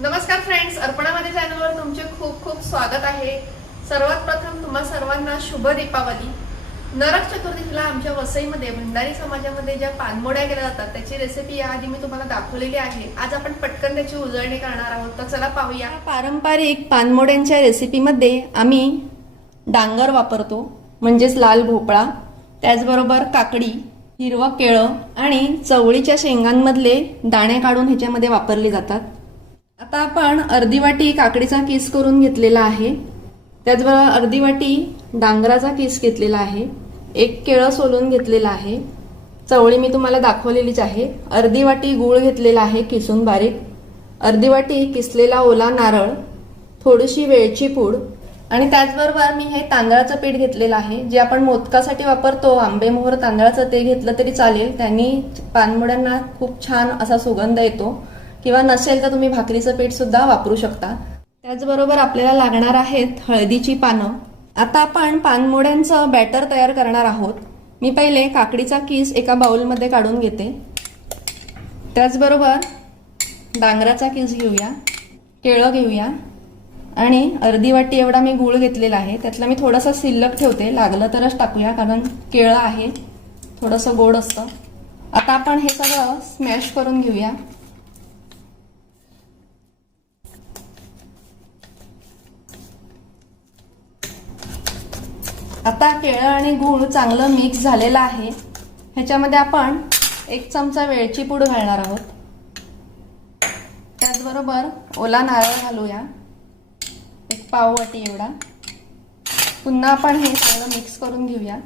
नमस्कार फ्रेंड्स अर्पणामध्ये चॅनलवर तुमचे खूप खूप स्वागत आहे. सर्वात प्रथम तुम्हा सर्वांना शुभ दीपावली. नरक चतुर्थीला आमच्या वसईमध्ये भंडारी समाजामध्ये ज्या पानमोड्या केल्या जातात त्याची रेसिपी याआधी मी तुम्हाला दाखवलेली आहे. आज आपण पटकन त्याची उजळणी करणार आहोत. तर चला पाहूया. पारंपरिक पानमोड्यांच्या रेसिपीमध्ये आम्ही डांगर वापरतो म्हणजेच लाल भोपळा त्याचबरोबर काकडी हिरवं केळं आणि चवळीच्या शेंगांमधले दाणे काढून ह्याच्यामध्ये वापरले जातात. आता आपण अर्धी वाटी काकडीचा किस करून घेतलेला आहे. त्याचबरोबर अर्धी वाटी डांगराचा केस घेतलेला आहे. एक केळं सोलून घेतलेलं आहे. चवळी मी तुम्हाला दाखवलेलीच आहे. अर्धी वाटी गूळ घेतलेला आहे किसून बारीक. अर्धी वाटी किसलेला ओला नारळ थोडीशी वेळची पूड आणि त्याचबरोबर मी हे तांदळाचं पीठ घेतलेलं आहे. जे आपण मोदकासाठी वापरतो आंबेमोहर तांदळाचं ते घेतलं तरी चालेल. त्यांनी पानमुड्यांना खूप छान असा सुगंध येतो. किंवा नसेल तर तुम्ही भाकरीचं पीठ सुद्धा वापरू शकता. त्याचबरोबर आपल्याला लागणार आहेत हळदीची पानं. आता आपण पानमोड्यांचं बॅटर तयार करणार आहोत. मी पहिले काकडीचा किस एका बाउलमध्ये काढून घेते. त्याचबरोबर डांगराचा किस घेऊया केळं घेऊया आणि अर्धी वाटी एवढा मी गूळ घेतलेला आहे. त्यातला मी थोडासा शिल्लक ठेवते. लागलं तरच टाकूया कारण केळं आहे थोडंसं गोड असतं. आता आपण हे सगळं स्मॅश करून घेऊया. आता केळं आणि गूळ चांगलं मिक्स झालेलं आहे. ह्याच्यामध्ये आपण एक चमचा वेलची पूड घालणार आहोत. त्याचबरोबर ओला नारळ घालूया. एक पाववाटी एवढा. पुन्हा आपण हे सगळं मिक्स करून घेऊया.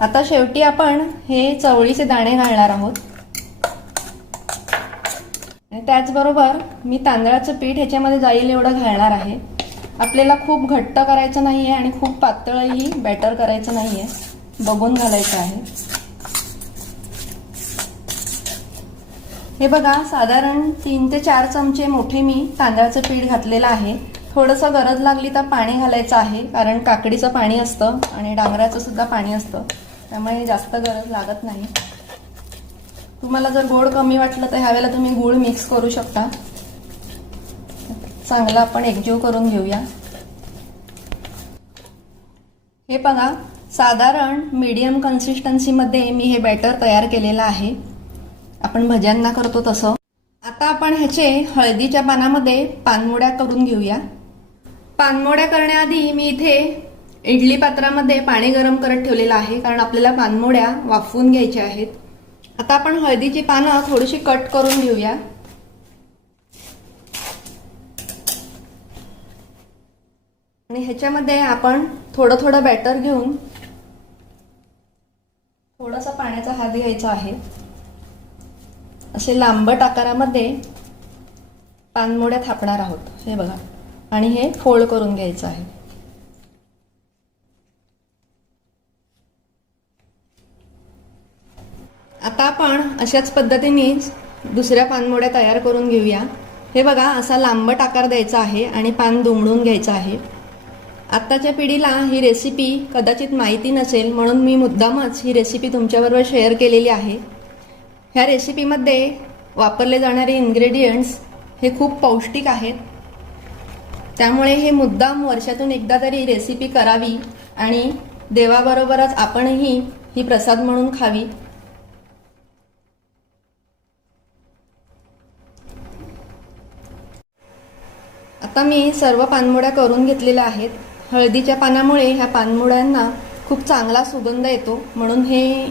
आता शेवटी आपण हे चवळीचे दाणे घालणार आहोत. आणि त्याचबरोबर मी तांदळाचं पीठ ह्याच्यामध्ये जाईल एवढं घालणार आहे. आपल्याला खूप घट्ट करायचं नाही आहे आणि खूप पातळही बॅटर करायचं नाही आहे बघून घालायचं आहे. हे बघा साधारण तीन ते चार चमचे मोठे मी तांदळाचं पीठ घातलेलं आहे. थोडंसं गरज लागली तर पाणी घालायचं आहे कारण काकडीचं पाणी असतं आणि डांगराचं सुद्धा पाणी असतं. त्यामुळे जास्त गरज लागत नाही. तुम्हाला जर गोड कमी वाटलं तर ह्यावेळेला तुम्ही गूळ मिक्स करू शकता. चांगला आपण एकजीव करून घेऊया. हे बघा साधारण मीडियम कन्सिस्टन्सीमध्ये मी हे बॅटर तयार केलेलं आहे. आपण भज्यांना करतो तसं. आता आपण ह्याचे हळदीच्या पानामध्ये पानमोड्या करून घेऊया. पानमोड्या करण्याआधी मी इथे इडली पात्रामध्ये पाणी गरम करत ठेवलेलं आहे कारण आपल्याला पानमोड्या वाफवून घ्यायच्या आहेत. आता आपण हळदीची पानं थोडीशी कट करून घेऊया. आणि ह्याच्यामध्ये आपण थोडं थोडं बॅटर घेऊन थोडासा पाण्याचा हात घ्यायचा आहे. असे लांबट आकारामध्ये पानमोड्या थापणार आहोत. हे बघा. आणि हे फोल्ड करून घ्यायचं आहे. आता आपण अशाच पद्धतीने दुसऱ्या पानमोड्या तयार करून घेऊया. हे बघा असा लांबट आकार द्यायचा आहे आणि पान दुमडून घ्यायचं आहे. आत्ताच्या पिढीला ही रेसिपी कदाचित माहिती नसेल म्हणून मी मुद्दामच ही रेसिपी तुमच्याबरोबर शेअर केलेली आहे. ह्या रेसिपीमध्ये वापरले जाणारे इन्ग्रेडियंट्स हे खूप पौष्टिक आहेत. त्यामुळे हे मुद्दाम वर्षातून एकदा तरी रेसिपी करावी आणि देवाबरोबरच आपणही ही प्रसाद म्हणून खावी. आता मी सर्व पानमुड्या करून घेतलेल्या आहेत. हळदीच्या पानामुळे ह्या पानमुळ्यांना खूप चांगला सुगंध येतो. म्हणून हे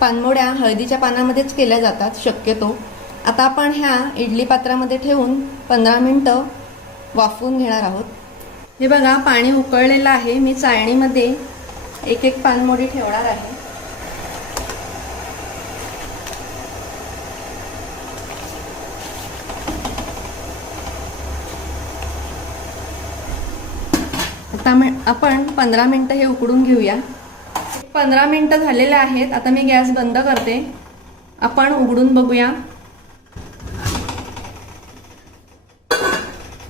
पानमुड्या हळदीच्या पानामध्येच केल्या जातात शक्यतो. आता आपण ह्या इडली पात्रामध्ये ठेवून पंधरा मिनटं वाफवून घेणार आहोत. हे बघा पाणी उकळलेलं आहे. मी चाळणीमध्ये एक एक पानमोडी ठेवणार आहे. आता मी- आपण पंधरा मिनटं हे उकडून घेऊया. पंधरा मिनटं झालेले आहेत. आता मी गॅस बंद करते. आपण उघडून बघूया.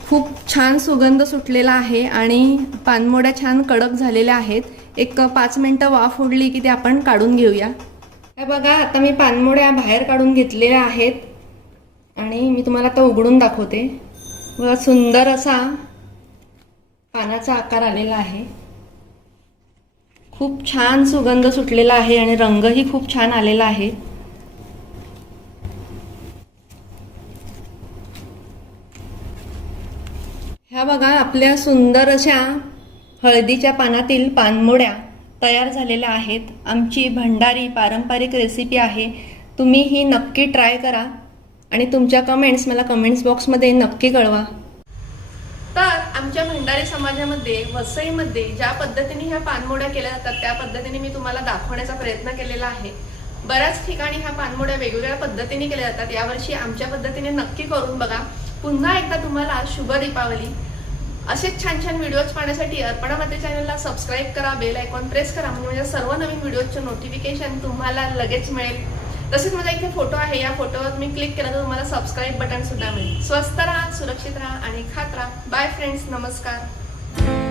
खूप छान सुगंध सुटलेला आहे आणि पानमोड्या छान कडक झालेल्या आहेत. एक पाच मिनटं वाफ उडली की ते आपण काढून घेऊया. हे बघा आता मी पानमोड्या बाहेर काढून घेतलेल्या आहेत. आणि मी तुम्हाला आता उघडून दाखवते. बघा सुंदर असा पानाचा आकार आलेला आहे. खूप छान सुगंध सुटलेला आहे आणि रंगही खूप छान आलेला आहे. ह्या बघा आपल्या सुंदर अशा हळदीच्या पानातील पानमोड्या तयार झालेल्या आहेत. आमची भंडारी पारंपरिक रेसिपी आहे. तुम्ही ही नक्की ट्राय करा आणि तुमच्या कमेंट्स मला कमेंट्स बॉक्समध्ये नक्की कळवा. आमच्या भंडारी समाजामध्ये वसईमध्ये ज्या पद्धतीने ह्या पानमोड्या केल्या जातात त्या पद्धतीने मी तुम्हाला दाखवण्याचा प्रयत्न केलेला आहे. बऱ्याच ठिकाणी ह्या पानमोड्या वेगवेगळ्या पद्धतीने केल्या जातात. यावर्षी आमच्या पद्धतीने नक्की करून बघा. पुन्हा एकदा तुम्हाला शुभ दीपावली. असेच छान छान व्हिडिओज पाहण्यासाठी अर्पणामध्ये चॅनलला सबस्क्राईब करा बेल आयकॉन प्रेस करा म्हणजे माझ्या सर्व नवीन व्हिडिओजचे नोटिफिकेशन तुम्हाला लगेच मिळेल. तसेच माझा इथे फोटो आहे. या फोटोवर मी क्लिक केला तर तुम्हाला सबस्क्राईब बटन सुद्धा मिळेल. स्वस्त राहा सुरक्षित राहा आणि खात राहा. बाय फ्रेंड्स नमस्कार.